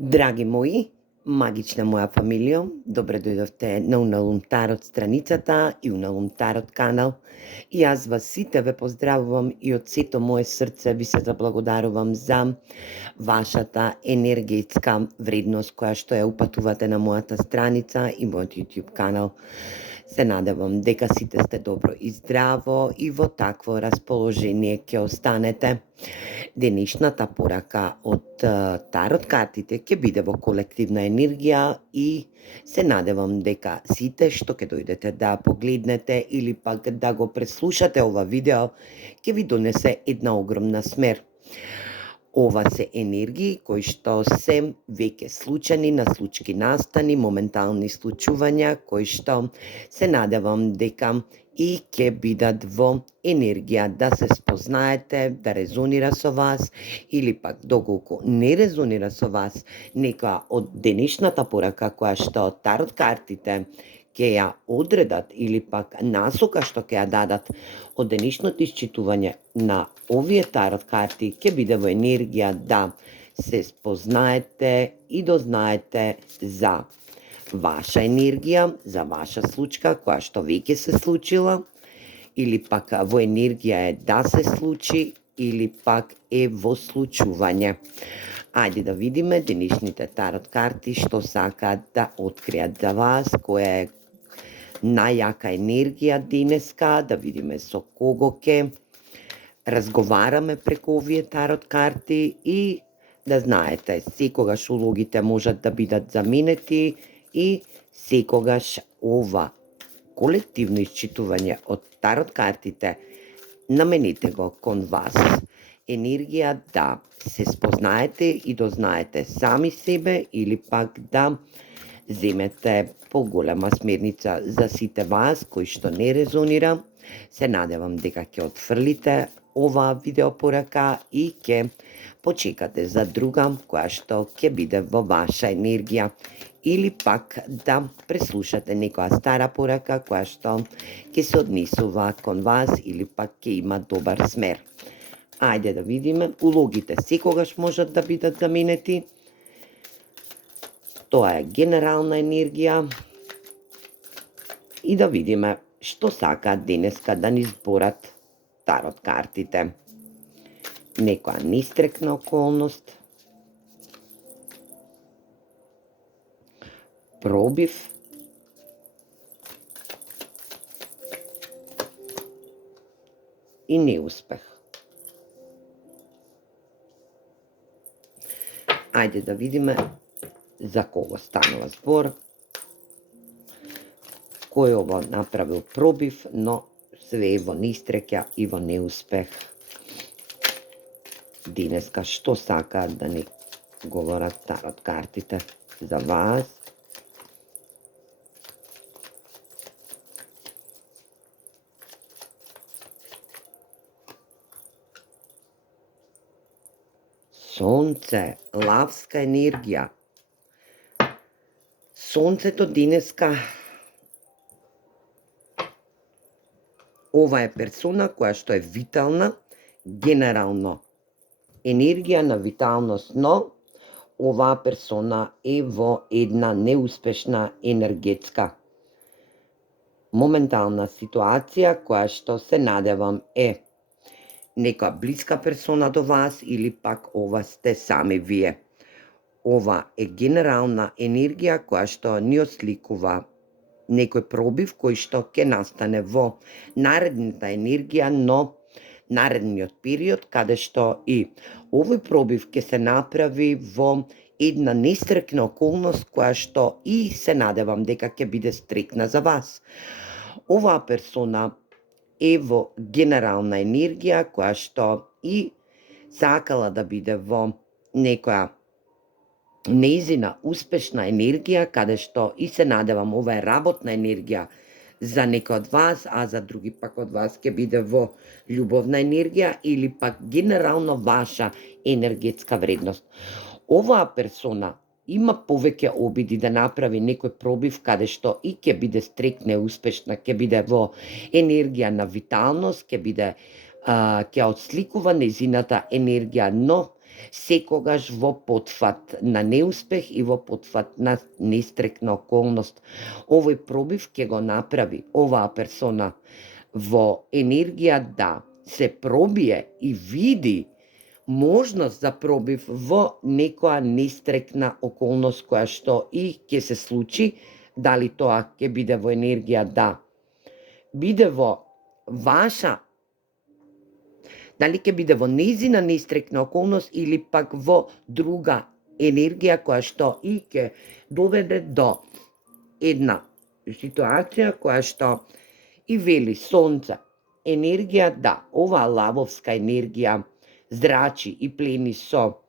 Драги мои, магична моја фамилија, добре дојдовте на Уналум Тарот страницата и Уналум Тарот канал. И јас вас сите ве поздравувам и од сето мое срце ви се заблагодарувам за вашата енергетска вредност која што ја упатувате на мојата страница и мојот YouTube канал. Се надевам дека сите сте добро и здраво и во такво расположение ќе останете. Денешната порака од Тарот картите ќе биде во колективна енергија и се надевам дека сите што ќе дојдете да погледнете или пак да го преслушате ова видео ќе ви донесе една огромна смер. Ова се енергии кои што се веќе случаи, наслучки настани, моментални случувања кои што се надевам дека и ќе бидат во енергија да се спознаете, да резонира со вас или пак доколку не резонира со вас некоја од денешната порака која што Тарот картите ќе ја одредат или пак насока што ќе ја дадат од денешното исчитување на овие Тарот карти ќе биде во енергија да се спознаете и дознаете за ваша енергија, за ваша случка која што веќе се случила или пак во енергија е да се случи или пак е во случување. Ајде да видиме денешните Тарот карти што сакаат да откријат за вас, која е најака енергија денеска, да видиме со кого ќе разговараме преку овие Тарот карти и да знаете, секогаш улогите можат да бидат заменети и секогаш ова колективно исчитување од Тарот картите наменете го кон вас. Енергија да се спознаете и дознаете сами себе или пак да земете поголема смерница за сите вас кои што не резонира. Се надевам дека ќе отфрлите оваа видеопорака и ќе почекате за друга која што ќе биде во ваша енергија или пак да преслушате некоја стара порака која што ќе се однесува кон вас или пак ќе има добар смер. Ајде да видиме, улогите секогаш можат да бидат заменети. Тоа е генерална енергија и да видиме што сакаат денеска да ни зборат Тарот картите. Некоја нестрекна околност, пробив, и неуспех. Ајде да видиме за кого станува збор, кој ово направил пробив, но све во нестрека и во неуспех. Денеска што сакаат да ни говорат Тарот картите за вас? Сонце, лавска енергија. Сонцето денеска ова е персона која што е витална, генерално енергија на виталност, но оваа персона е во една неуспешна енергетска моментална ситуација која што се надевам е некоја блиска персона до вас или пак ова сте сами вие. Ова е генерална енергија која што ни осликува некој пробив кој што ќе настане во наредната енергија, но наредниот период каде што и овој пробив ќе се направи во една нестрекна околност која што и се надевам дека ќе биде стрекна за вас. Оваа персона е во генерална енергија која што и сакала да биде во некоја неизина успешна енергија, каде што и се надевам ова е работна енергија за некој од вас, а за други пак од вас ќе биде во љубовна енергија или пак генерално ваша енергетска вредност. Оваа персона има повеќе обиди да направи некој пробив каде што и ќе биде стрекна и успешна, ќе биде во енергија на виталност, ќе биде ќе отсликува незината енергија, но секогаш во потфат на неуспех и во потфат на нестрекна околност. Овој пробив ќе го направи оваа персона во енергија да се пробие и види можност за пробив во некоја нестрекна околност која што и ќе се случи, дали тоа ќе биде во енергија да биде во ваша, дали ќе биде во незина нестрекна околност или пак во друга енергија која што и ќе доведе до една ситуација која што и вели сонце, енергија да, оваа лавовска енергија зрачи и плени со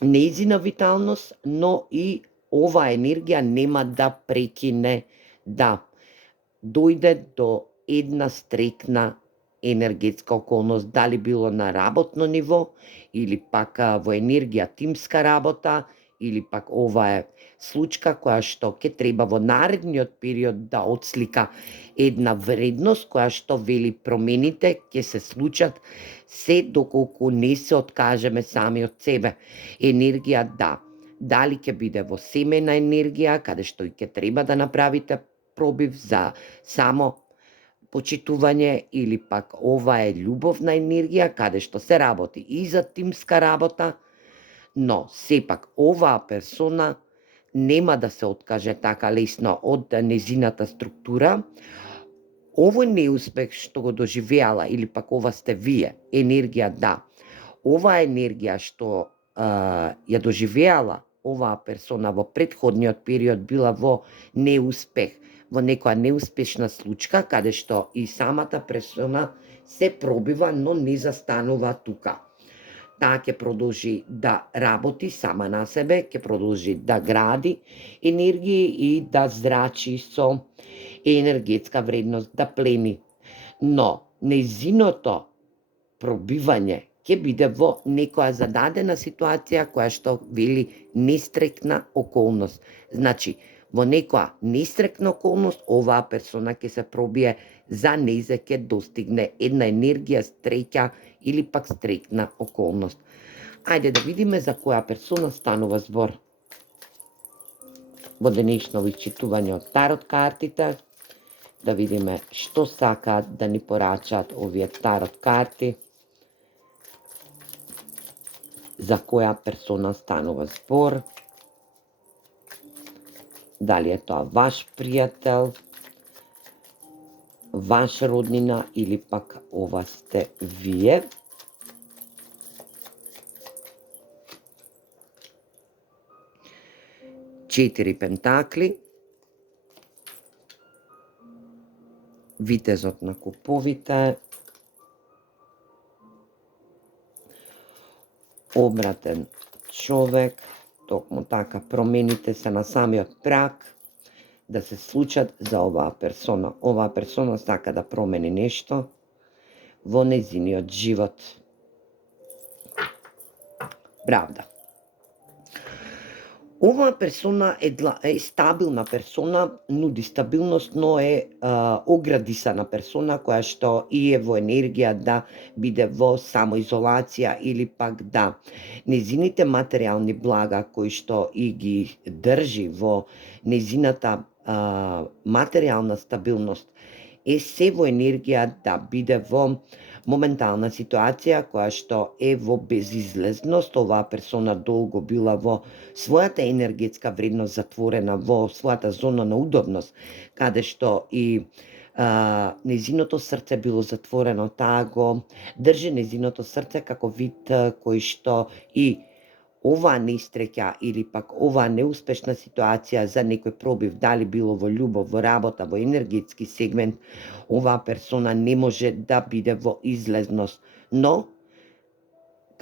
незина виталност, но и оваа енергија нема да прекине да дојде до една стрекна енергетска околност, дали било на работно ниво, или пак во енергија тимска работа, или пак ова е случка која што ќе треба во наредниот период да отслика една вредност која што вели промените ќе се случат се доколку не се откажеме сами од себе. Енергија да, дали ќе биде во семена енергија, каде што и ќе треба да направите пробив за само почитување, или пак ова е љубовна енергија, каде што се работи и за тимска работа, но сепак оваа персона нема да се откаже така лесно од незината структура. Овој неуспех што го доживеала, или пак ова сте вие, енергија да, оваа енергија што ја доживеала оваа персона во претходниот период била во неуспех, во некоја неуспешна случка, каде што и самата персона се пробива, но не застанува тука. Таа ќе продолжи да работи сама на себе, ќе продолжи да гради енергии и да зрачи со енергетска вредност, да плени. Но нејзиното пробивање ќе биде во некоја зададена ситуација која што вели нестрекна околност. Значи, во некоја нестрекна околност, оваа персона ќе се пробие за нејзе ќе достигне една енергија стреќа или пак стрекна околност. Ајде да видиме за која персона станува збор. Во денешново исчитување од тарот картите, да видиме што сакаат да ни порачаат овие тарот карти. За која персона станува збор. Дали е тоа ваш пријател, ваш роднина или пак ова сте вие. Четири пентакли. Витезот на куповите. Обратен човек. Токму така промените се на самиот праг да се случат за оваа персона. Оваа персона сака да промени нешто во нејзиниот живот. Правда. Оваа персона е стабилна персона, нуди стабилност, но е оградисана персона која што и е во енергија да биде во самоизолација или пак да незините материјални блага кои што и ги држи во незината материјална стабилност е се во енергија да биде во моментална ситуација која што е во безизлезност. Оваа персона долго била во својата енергетска вредност затворена, во својата зона на удобност, каде што и незиното срце било затворено. Таа го држи незиното срце како вид кој што и оваа нестреќа или пак оваа неуспешна ситуација за некој пробив, дали било во љубов, во работа, во енергетски сегмент, оваа персона не може да биде во излезност. Но,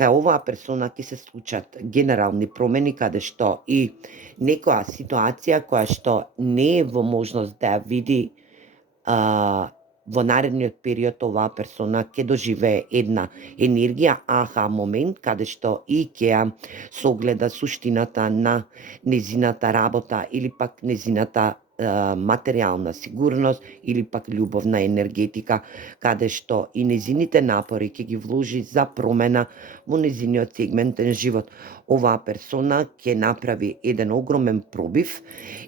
кај оваа персона ќе се случат генерални промени, каде што и некоја ситуација која што не е во можност да ја види во наредниот период, оваа персона ќе доживее една енергија, аха момент, каде што и ќе ја согледа суштината на незината работа или пак незината материјална сигурност или пак љубовна енергетика, каде што и незините напори ќе ги вложи за промена во незиниот сегментен живот. Оваа персона ќе направи еден огромен пробив,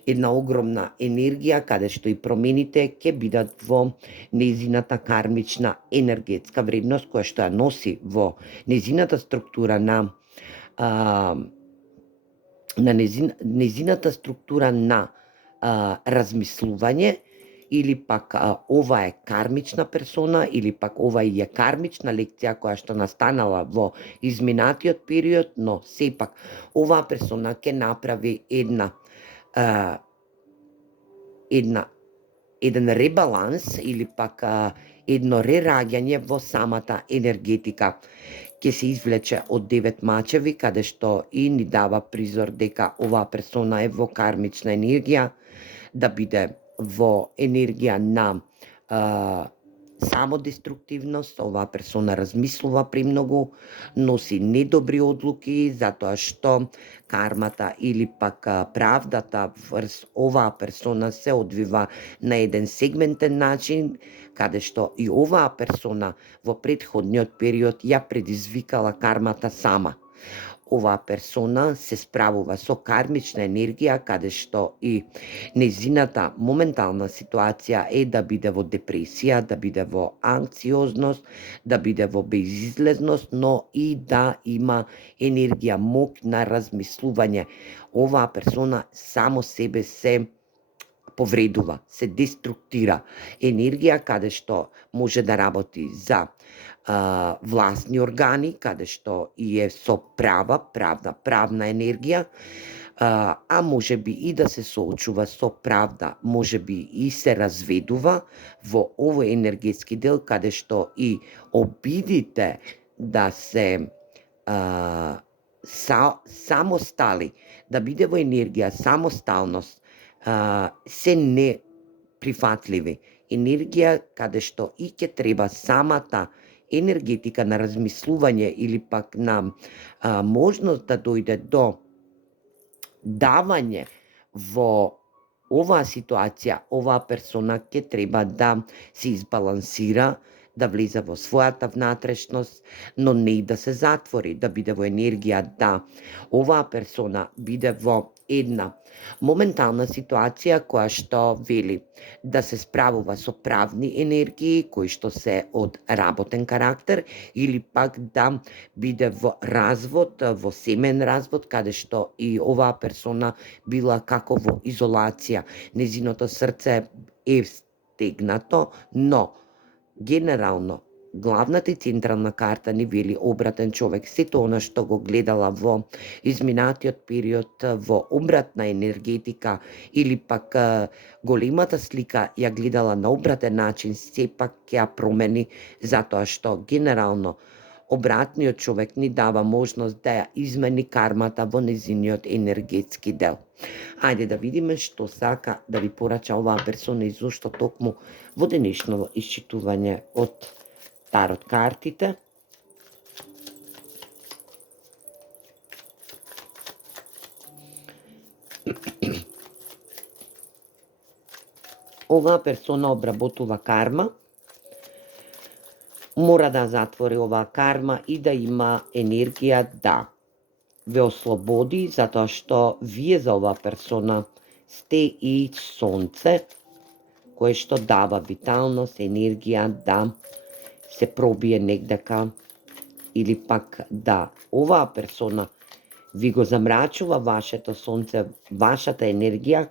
една огромна енергија, каде што и промените ќе бидат во незината кармична енергетска вредност, која што ја носи во незината структура на незината структура на размислување, или пак ова е кармична персона, или пак ова е кармична лекција која што настанала во изминатиот период, но сепак оваа персона ќе направи еден ребаланс или пак едно рераѓање во самата енергетика. Ќе се извлече од 9 мачеви, каде што и ни дава призор дека оваа персона е во кармична енергија, да биде во енергија на самодеструктивност. Оваа персона размислува премногу, носи недобри одлуки, затоа што кармата или пак правдата врз оваа персона се одвива на еден сегментен начин, каде што и оваа персона во претходниот период ја предизвикала кармата сама. Оваа персона се справува со кармична енергија, каде што и незината моментална ситуација е да биде во депресија, да биде во анксиозност, да биде во безизлезност, но и да има енергија, мок на размислување. Оваа персона само себе се повредува, се деструктира. Енергија каде што може да работи за власни органи, каде што и е со правна енергија, а може би и да се соочува со правда, може би и се разведува во овој енергетски дел, каде што и обидите да се самостали, да биде во енергија самосталност, се неприфатливи. Енергија каде што и ќе треба самата енергетика на размислување или пак на можност да дојде до давање во оваа ситуација, оваа персона ќе треба да се избалансира, да влезе во својата внатрешност, но не и да се затвори, да биде во енергија, да оваа персона биде во една моментална ситуација која што вели да се справува со правни енергии кои што се од работен карактер, или пак да биде во развод, во семен развод, каде што и оваа персона била како во изолација. Незиното срце е стегнато, но генерално главната и централна карта ни вели обратен човек. Сето она што го гледала во изминатиот период во обратна енергетика или пак големата слика ја гледала на обратен начин, сепак ќе ја промени, затоа што генерално обратниот човек ни дава можност да ја измени кармата во незиниот енергетски дел. Ајде да видиме што сака да ви порача оваа персона и зошто токму во денешно исчитување од тарот картите. Оваа персона обработува карма, мора да затвори оваа карма и да има енергија да ве ослободи, затоа што вие за оваа персона сте и сонце, кое што дава виталност, енергија да се пробие негдека, или пак да оваа персона ви го замрачува вашето сонце, вашата енергија,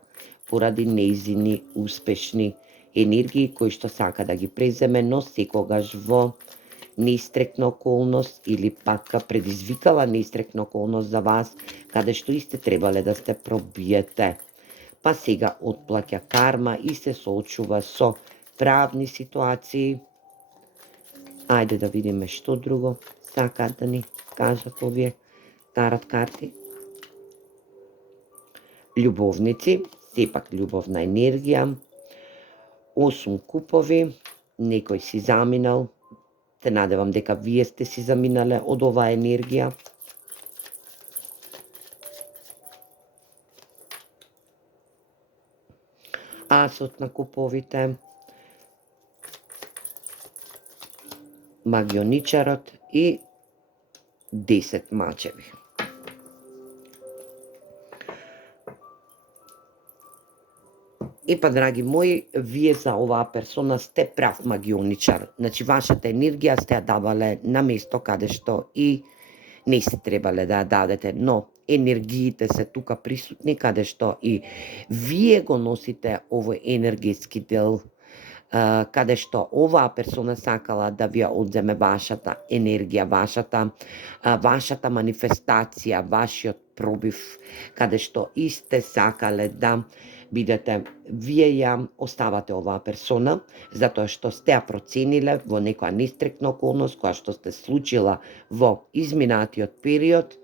поради нејзини успешни енергии кои што сака да ги преземе, но секогаш во неистрекна околност или пак предизвикала неистрекна околност за вас, каде што исте требале да сте пробиете. Па сега отплаќа карма и се соочува со правни ситуации. Ајде да видиме што друго сакаат да ни кажат овие тарот карти. Љубовници, сепак љубовна енергија, 8 купови, некој си заминал, се надевам дека вие сте си заминале од оваа енергија. Асот на куповите, магионичарот и 10 мачеви. Епа, драги мои, вие за оваа персона сте прав магионичар. Значи, вашата енергија сте ја давале на место каде што и не се требале да ја дадете, но енергиите се тука присутни, каде што и вие го носите овој енергетски дел, каде што оваа персона сакала да ви ја одземе вашата енергија, вашата манифестација, вашиот пробив, каде што и сте сакале да бидете, вие ја оставате оваа персона, затоа што сте ја процениле во некоја нестрекна околност, која што сте случила во изминатиот период.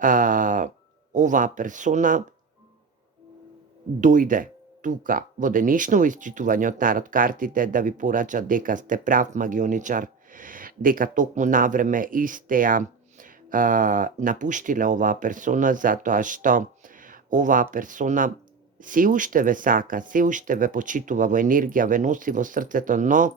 Оваа персона дојде тука во денешно исчитување од тарот картите да ви порача дека сте прав магионичар, дека токму навреме и сте ја напуштиле оваа персона, затоа што оваа персона се уште ве сака, се уште ве почитува во енергија, ве носи во срцето, но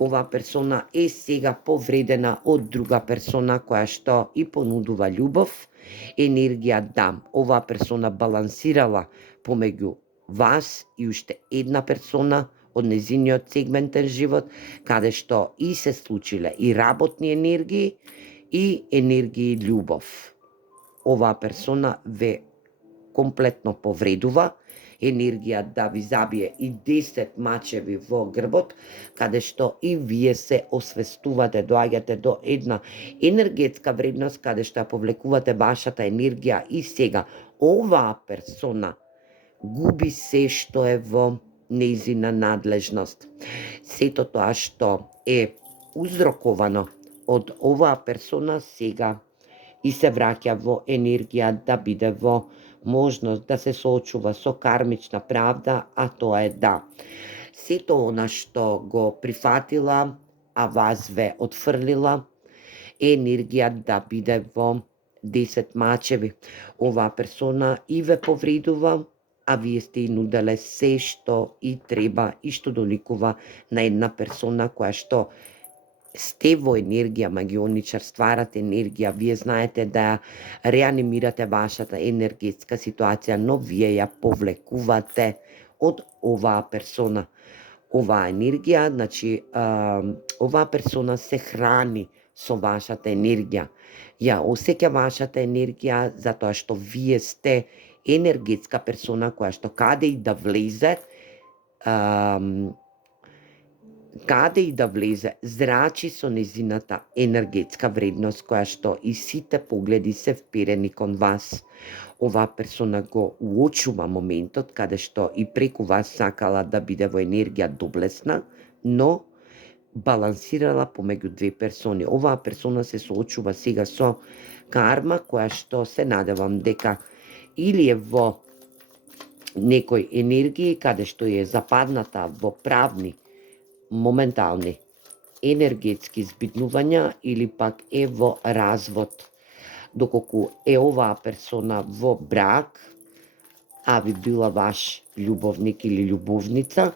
оваа персона е сега повредена од друга персона која што и понудува љубов, енергија, да. Оваа персона балансирала помеѓу вас и уште една персона од незиниот сегментен живот, каде што и се случиле и работни енергии и енергии љубов. Оваа персона ве комплетно повредува, енергија да ви забие и 10 мачеви во грбот, каде што и вие се освестувате, доаѓате до една енергетска вредност, каде што ја повлекувате вашата енергија и сега оваа персона губи се што е во нејзина надлежност. Сето тоа што е узроковано од оваа персона сега и се враќа во енергија да биде во можност да се соочува со кармична правда, а тоа е да. Сето она што го прифатила, а вас ве отфрлила, е енергија да биде во 10 мачеви. Оваа персона и ве повредува, а вие сте и нуделе се што и треба и што доликува на една персона која што сте во енергија, магионичар, стварате енергија, вие знаете да реанимирате вашата енергетска ситуација, но вие ја повлекувате од оваа персона. Оваа енергија, значи, оваа персона се храни со вашата енергија. Ја осеќа вашата енергија затоа што вие сте енергетска персона која што каде и да влезе, зрачи со незината енергетска вредност која што и сите погледи се вперени кон вас. Оваа персона го уочува моментот каде што и преку вас сакала да биде во енергија доблесна, но балансирала помеѓу две персони. Оваа персона се соочува сега со карма која што се надевам дека или е во некој енергии каде што е западната во правни моментални енергетски збитнувања или пак е во развод. Доколку е оваа персона во брак, а ви била ваш љубовник или љубовница,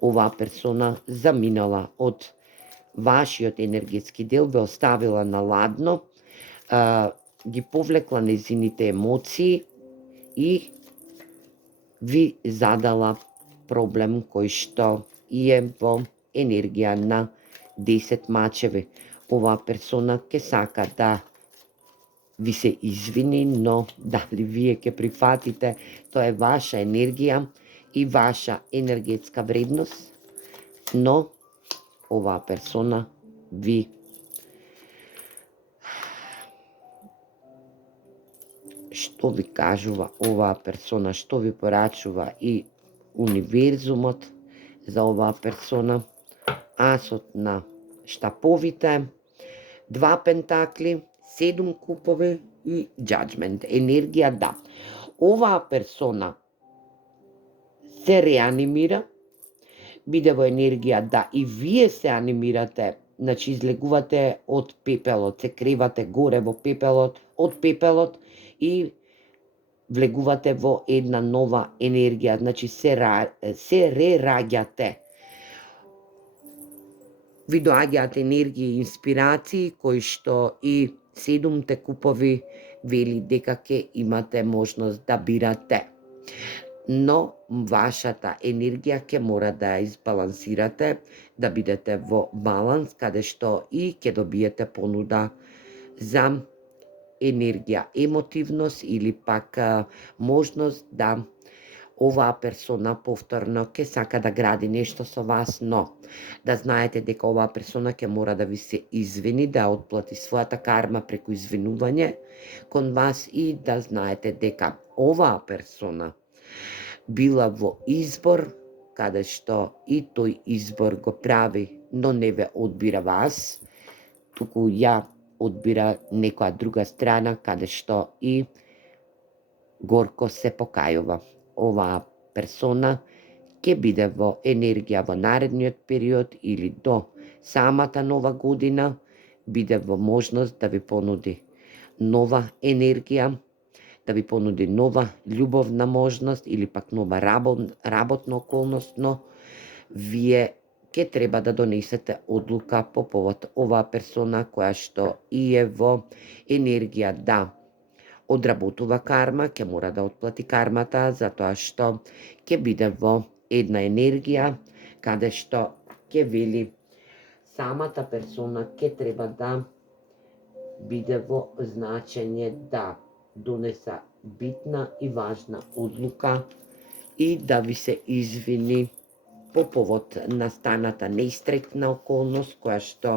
оваа персона заминала од вашиот енергетски дел, ве оставила на ладно, ги повлекла незините емоции и ви задала проблем кој што и е во енергија на 10 мачеви. Оваа персона ќе сака да ви се извини, но дали вие ќе прифатите, тоа е ваша енергија и ваша енергетска вредност, но оваа персона ви што ви кажува оваа персона, што ви порачува и универзумот за оваа персона. Асот на штаповите, 2 пентакли, 7 купови и Judgment. Енергија, да. Оваа персона се реанимира, биде во енергија, да, и вие се анимирате, значи излегувате од пепелот, се кревате горе во пепелот, од пепелот и влегувате во една нова енергија, значи се рeraѓате. Ви доаѓаат енергии и инспирации кои што и 7 купови вели дека ќе имате можност да бирате. Но вашата енергија ќе мора да ја избалансирате, да бидете во баланс, каде што и ќе добиете понуда за енергија, емотивност или пак можност да оваа персона повторно ќе сака да гради нешто со вас, но да знаете дека оваа персона ќе мора да ви се извини, да отплати својата карма преку извинување кон вас и да знаете дека оваа персона била во избор, каде што и тој избор го прави, но не ве одбира вас, туку ја одбира некоја друга страна, каде што и горко се покајува. Оваа персона ќе биде во енергија во наредниот период или до самата нова година, биде во можност да ви понуди нова енергија, да ви понуди нова љубовна можност или пак нова работна околност, но вие ќе треба да донесете одлука по повод оваа персона која што и е во енергија да одработува карма, ќе мора да отплати кармата, затоа што ќе биде во една енергија каде што ќе вели самата персона ќе треба да биде во значење да донеса битна и важна одлука и да ви се извини по повод настаната неистрекна околност која што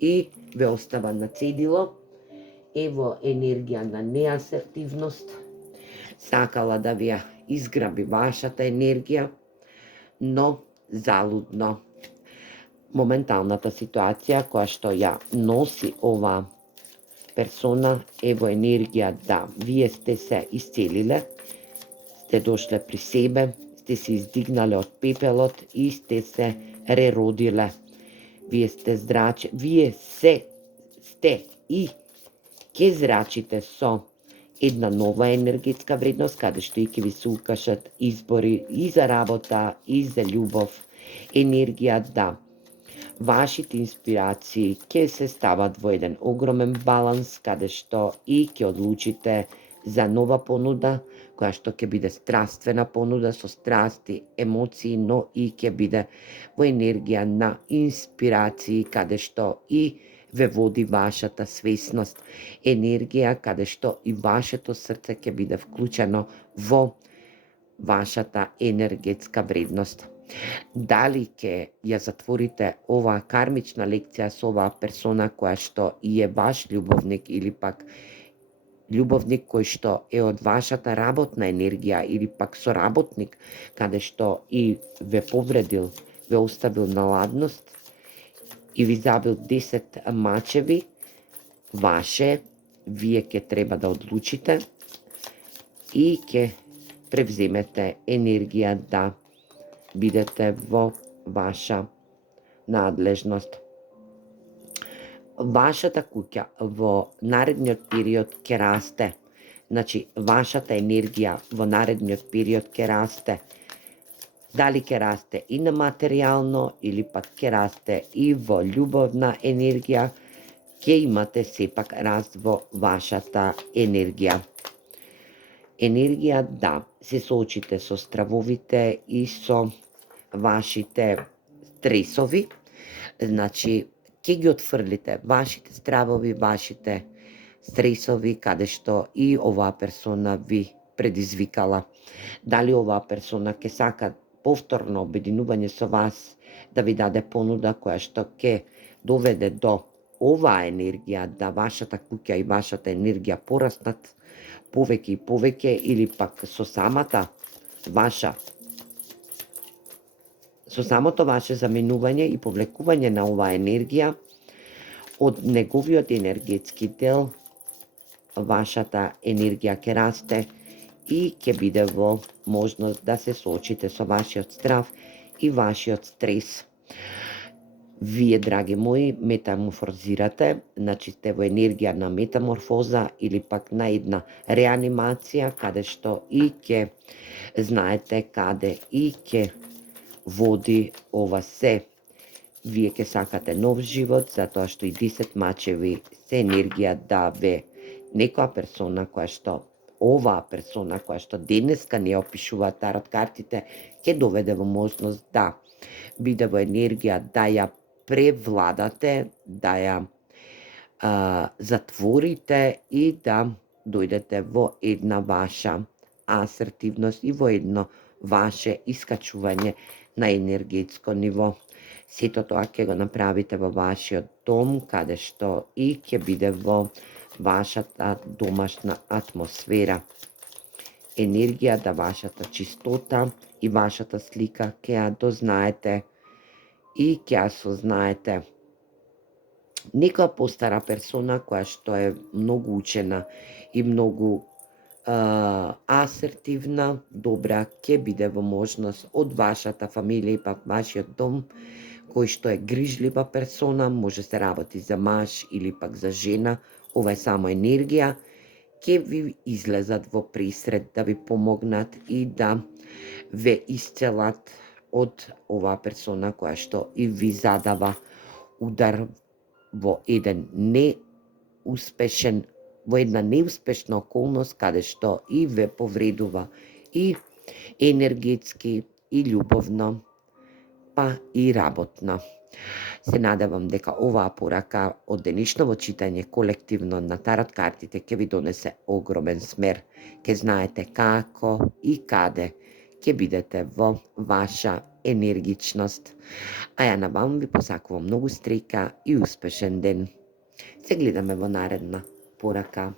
и ве остава на цедило, е во енергија на неасертивност, сакала да ви ја изграби вашата енергија, но залудно. Моменталната ситуација која што ја носи оваа персона е во енергија да вие сте се исцелиле, сте дошле при себе, сте се издигнале од пепелот и сте се реродиле. Вие сте вие се сте и ќе зрачите со една нова енергетска вредност, каде што и ќе ви се укажат избори и за работа, и за љубов. Енергија да вашите инспирации ќе се стават во еден огромен баланс, каде што и ќе одлучите за нова понуда, која што ќе биде страствена понуда со страсти, емоции, но и ќе биде во енергија на инспирации, каде што и ве води вашата свесност. Енергија каде што и вашето срце ќе биде вклучено во вашата енергетска вредност. Дали ќе ја затворите оваа кармична лекција со оваа персона која што и е ваш љубовник или пак љубовник кој што е од вашата работна енергија или пак соработник, каде што и ве повредил, ве оставил на ладност и ви забил 10 мачеви, ваше, вие ќе треба да одлучите и ќе превземете енергија да бидете во ваша надлежност. Вашата куќа во наредниот период ќе расте. Значи, вашата енергија во наредниот период ќе расте. Дали ќе расте и на материјално или пак ќе расте и во љубовна енергија, ќе имате сепак раст во вашата енергија. Енергија да се соочите со стравовите и со вашите стресови, значи ќе ги отфрлите вашите стравови, вашите стресови, каде што и оваа персона ви предизвикала. Дали оваа персона ќе сака повторно обединување со вас, да ви даде понуда која што ќе доведе до оваа енергија, да вашата куќа и вашата енергија пораснат повеќе и повеќе, или пак со самото ваше заменување и повлекување на оваа енергија од неговиот енергетски дел, вашата енергија ќе расте и ќе биде во можност да се соочите со вашиот страв и вашиот стрес. Вие, драги мои, метаморфозирате, значи сте во енергија на метаморфоза или пак на една реанимација, каде што и ќе знаете каде и ќе води ова се. Вие ќе сакате нов живот, затоа што и 10 мачеви се енергија да ве некоја персона која што оваа персона која што денеска не опишува тарот картите, ќе доведе во можност да биде во енергија да ја превладате, да ја затворите и да дојдете во една ваша асертивност и во едно ваше искачување на енергетско ниво. Сето тоа ќе го направите во вашиот дом, каде што и ќе биде во вашата домашна атмосфера. Енергијата, вашата чистота и вашата слика ќе ја дознаете и ќе ја сознаете. Некоја постара персона која што е многу учена и многу асертивна, добра, ќе биде во можност од вашата фамилија и пак вашиот дом, кој што е грижлива персона, може се работи за маж или пак за жена, ова е само енергија, ќе ви излезат во пресред да ви помогнат и да ве исцелат од оваа персона која што и ви задава удар во една неуспешна околност, каде што и ве повредува и енергетски, и љубовно, па и работно. Се надевам дека оваа порака од денешново читање колективно на тарот картите ќе ви донесе огромен смер. Ќе знаете како и каде ќе бидете во ваша енергичност. А ја на вам ви посакувам многу среќа и успешен ден. Се гледаме во наредна порака.